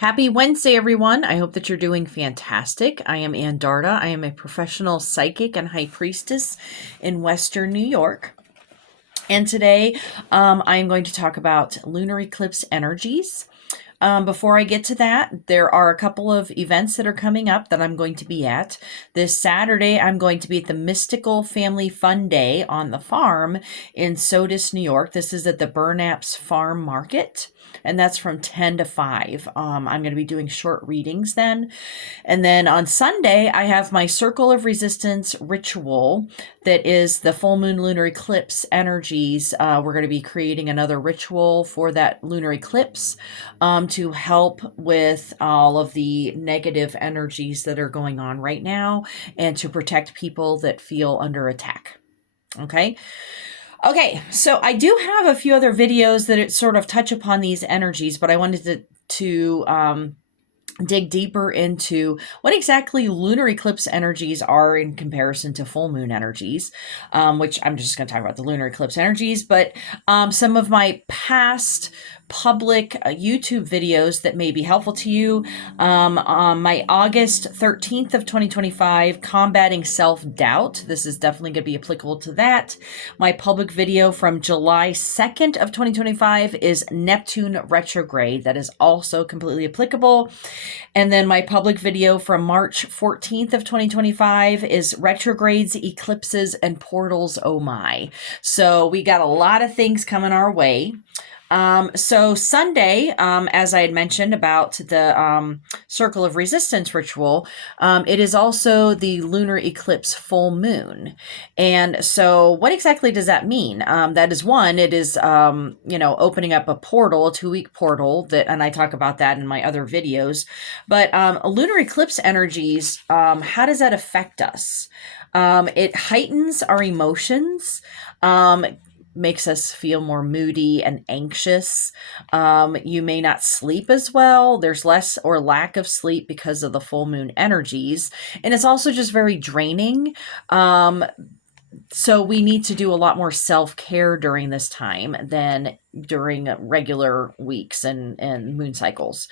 Happy Wednesday, everyone. I hope that you're doing fantastic. I am Ann Darda. I am a professional psychic and high priestess in Western New York. And today I'm going to talk about lunar eclipse energies. Before I get to that, there are a couple of events that are coming up that I'm going to be at. This Saturday, I'm going to be at the Mystical Family Fun Day on the farm in Sodus, New York. This is at the Burnaps Farm Market, and that's from 10 to 5. I'm going to be doing short readings then. And then on Sunday, I have my Circle of Resistance ritual that is the full moon lunar eclipse energies. We're going to be creating another ritual for that lunar eclipse to help with all of the negative energies that are going on right now and to protect people that feel under attack. Okay, so I do have a few other videos that sort of touch upon these energies, but I wanted to dig deeper into what exactly lunar eclipse energies are in comparison to full moon energies, which I'm just going to talk about the lunar eclipse energies, but some of my past public YouTube videos that may be helpful to you. On my August 13th of 2025, Combating Self-Doubt. This is definitely going to be applicable to that. My public video from July 2nd of 2025 is Neptune retrograde. That is also completely applicable. And then my public video from March 14th of 2025 is retrogrades, eclipses, and portals. Oh my. So we got a lot of things coming our way. So Sunday, as I had mentioned about the Circle of Resistance ritual, it is also the lunar eclipse full moon. And so what exactly does that mean? That is one, it is, opening up a portal, a 2-week portal and I talk about that in my other videos. But lunar eclipse energies, how does that affect us? It heightens our emotions, makes us feel more moody and anxious. You may not sleep as well. There's less or lack of sleep because of the full moon energies. And it's also just very draining. So we need to do a lot more self-care during this time than during regular weeks and moon cycles.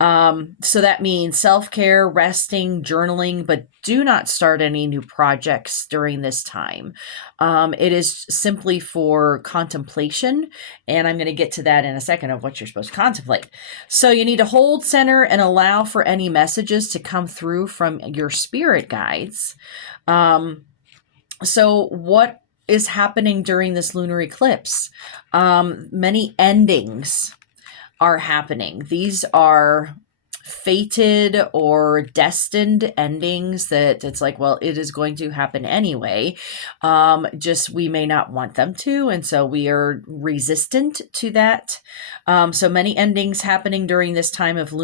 So that means self-care, resting, journaling, but do not start any new projects during this time. It is simply for contemplation, and I'm going to get to that in a second of what you're supposed to contemplate. So you need to hold center and allow for any messages to come through from your spirit guides. So what is happening during this lunar eclipse? Many endings are happening. These are fated or destined endings that it's like, well, it is going to happen anyway. Just we may not want them to, and so we are resistant to that. So many endings happening during this time of the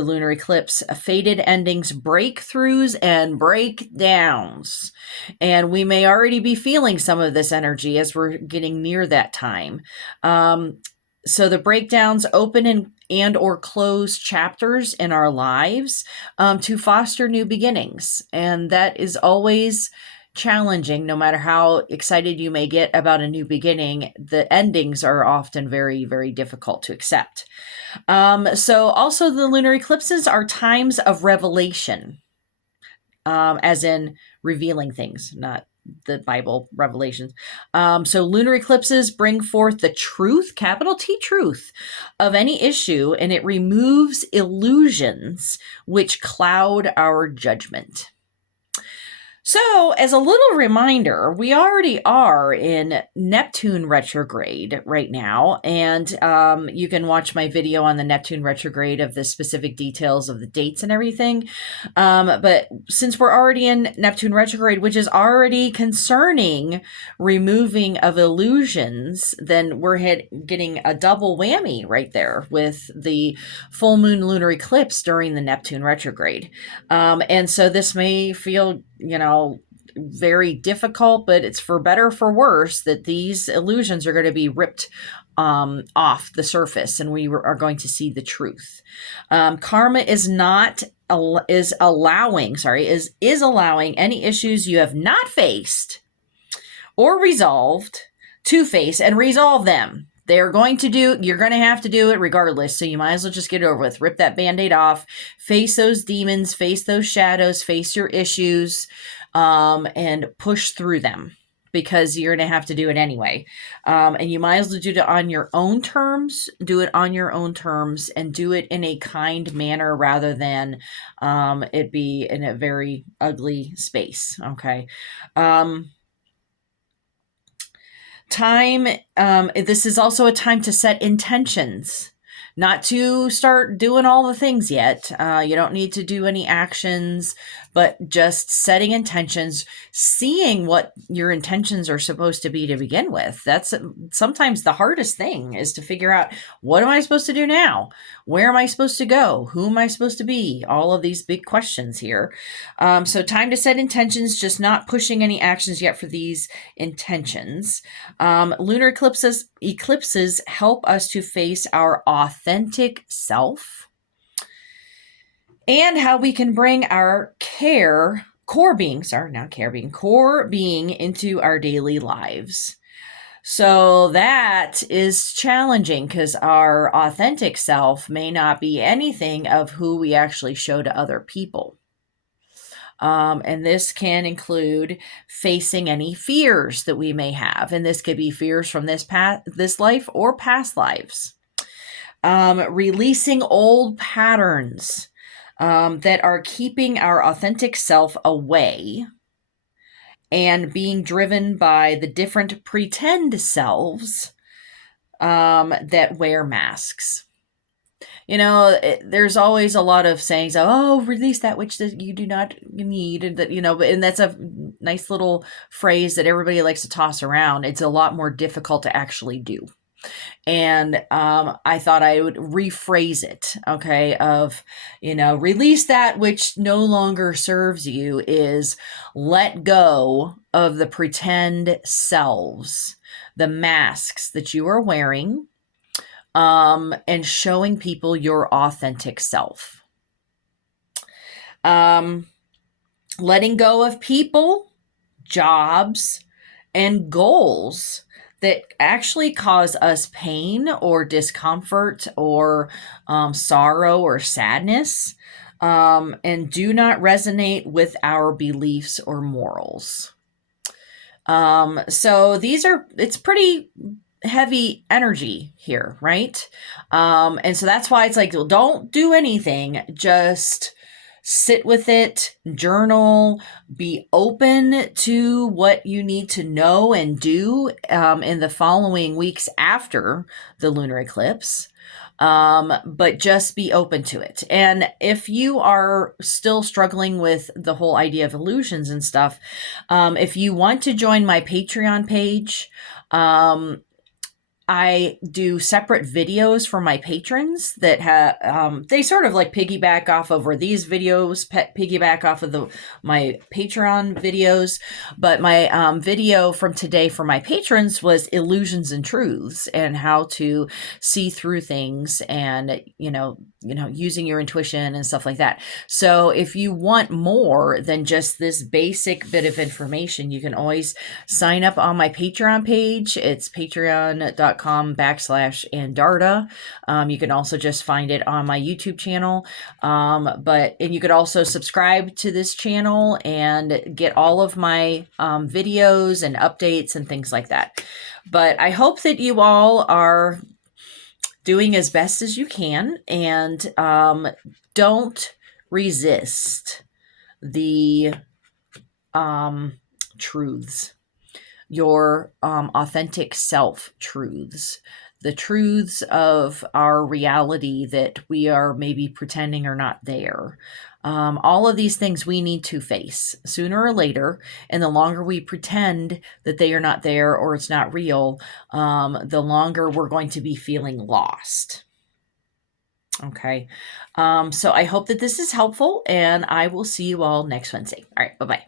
lunar eclipse. Fated endings, breakthroughs, and breakdowns. And we may already be feeling some of this energy as we're getting near that time. So the breakdowns open and or close chapters in our lives to foster new beginnings. And that is always challenging. No matter how excited you may get about a new beginning, the endings are often very, very difficult to accept. So also the lunar eclipses are times of revelation, as in revealing things, not the Bible revelations. So lunar eclipses bring forth the truth, capital T truth, of any issue, and it removes illusions which cloud our judgment. So, as a little reminder, we already are in Neptune retrograde right now, and you can watch my video on the Neptune retrograde of the specific details of the dates and everything. But since we're already in Neptune retrograde, which is already concerning removing of illusions, then we're getting a double whammy right there with the full moon lunar eclipse during the Neptune retrograde. And so this may feel very difficult, but it's for better or for worse that these illusions are going to be ripped off the surface, and we are going to see the truth. Karma is allowing any issues you have not faced or resolved to face and resolve them. You're going to have to do it regardless. So you might as well just get it over with. Rip that Band-Aid off, face those demons, face those shadows, face your issues, and push through them, because you're going to have to do it anyway. And you might as well do it on your own terms. Do it on your own terms, and do it in a kind manner rather than it be in a very ugly space. Okay. This is also a time to set intentions, not to start doing all the things yet. You don't need to do any actions, but just setting intentions, seeing what your intentions are supposed to be to begin with. That's sometimes the hardest thing, is to figure out, what am I supposed to do now? Where am I supposed to go? Who am I supposed to be? All of these big questions here. So time to set intentions, just not pushing any actions yet for these intentions. Lunar eclipses help us to face our authentic self, and how we can bring our core being into our daily lives. So that is challenging, because our authentic self may not be anything of who we actually show to other people. And this can include facing any fears that we may have. And this could be fears from this life or past lives. Releasing old patterns that are keeping our authentic self away, and being driven by the different pretend selves that wear masks. There's always a lot of sayings, oh, release that which you do not need. And that, and that's a nice little phrase that everybody likes to toss around. It's a lot more difficult to actually do. And I thought I would rephrase it, okay, of, release that which no longer serves you, is let go of the pretend selves, the masks that you are wearing, and showing people your authentic self. Letting go of people, jobs, and goals that actually cause us pain or discomfort or sorrow or sadness, and do not resonate with our beliefs or morals. So it's pretty heavy energy here, right? And so that's why it's like, well, don't do anything, just sit with it, journal, be open to what you need to know and do in the following weeks after the lunar eclipse. But just be open to it. And if you are still struggling with the whole idea of illusions and stuff, if you want to join my Patreon page, I do separate videos for my patrons that they sort of like piggyback off of, or these videos piggyback off of my Patreon videos. But my video from today for my patrons was illusions and truths, and how to see through things, and using your intuition and stuff like that. So if you want more than just this basic bit of information, you can always sign up on my Patreon page. It's patreon.com/Andarta. You can also just find it on my YouTube channel. And you could also subscribe to this channel and get all of my videos and updates and things like that. But I hope that you all are doing as best as you can, and don't resist the truths, your authentic self truths, the truths of our reality that we are maybe pretending are not there. All of these things we need to face sooner or later, and the longer we pretend that they are not there or it's not real, the longer we're going to be feeling lost. Okay. So I hope that this is helpful, and I will see you all next Wednesday. All right. Bye-bye.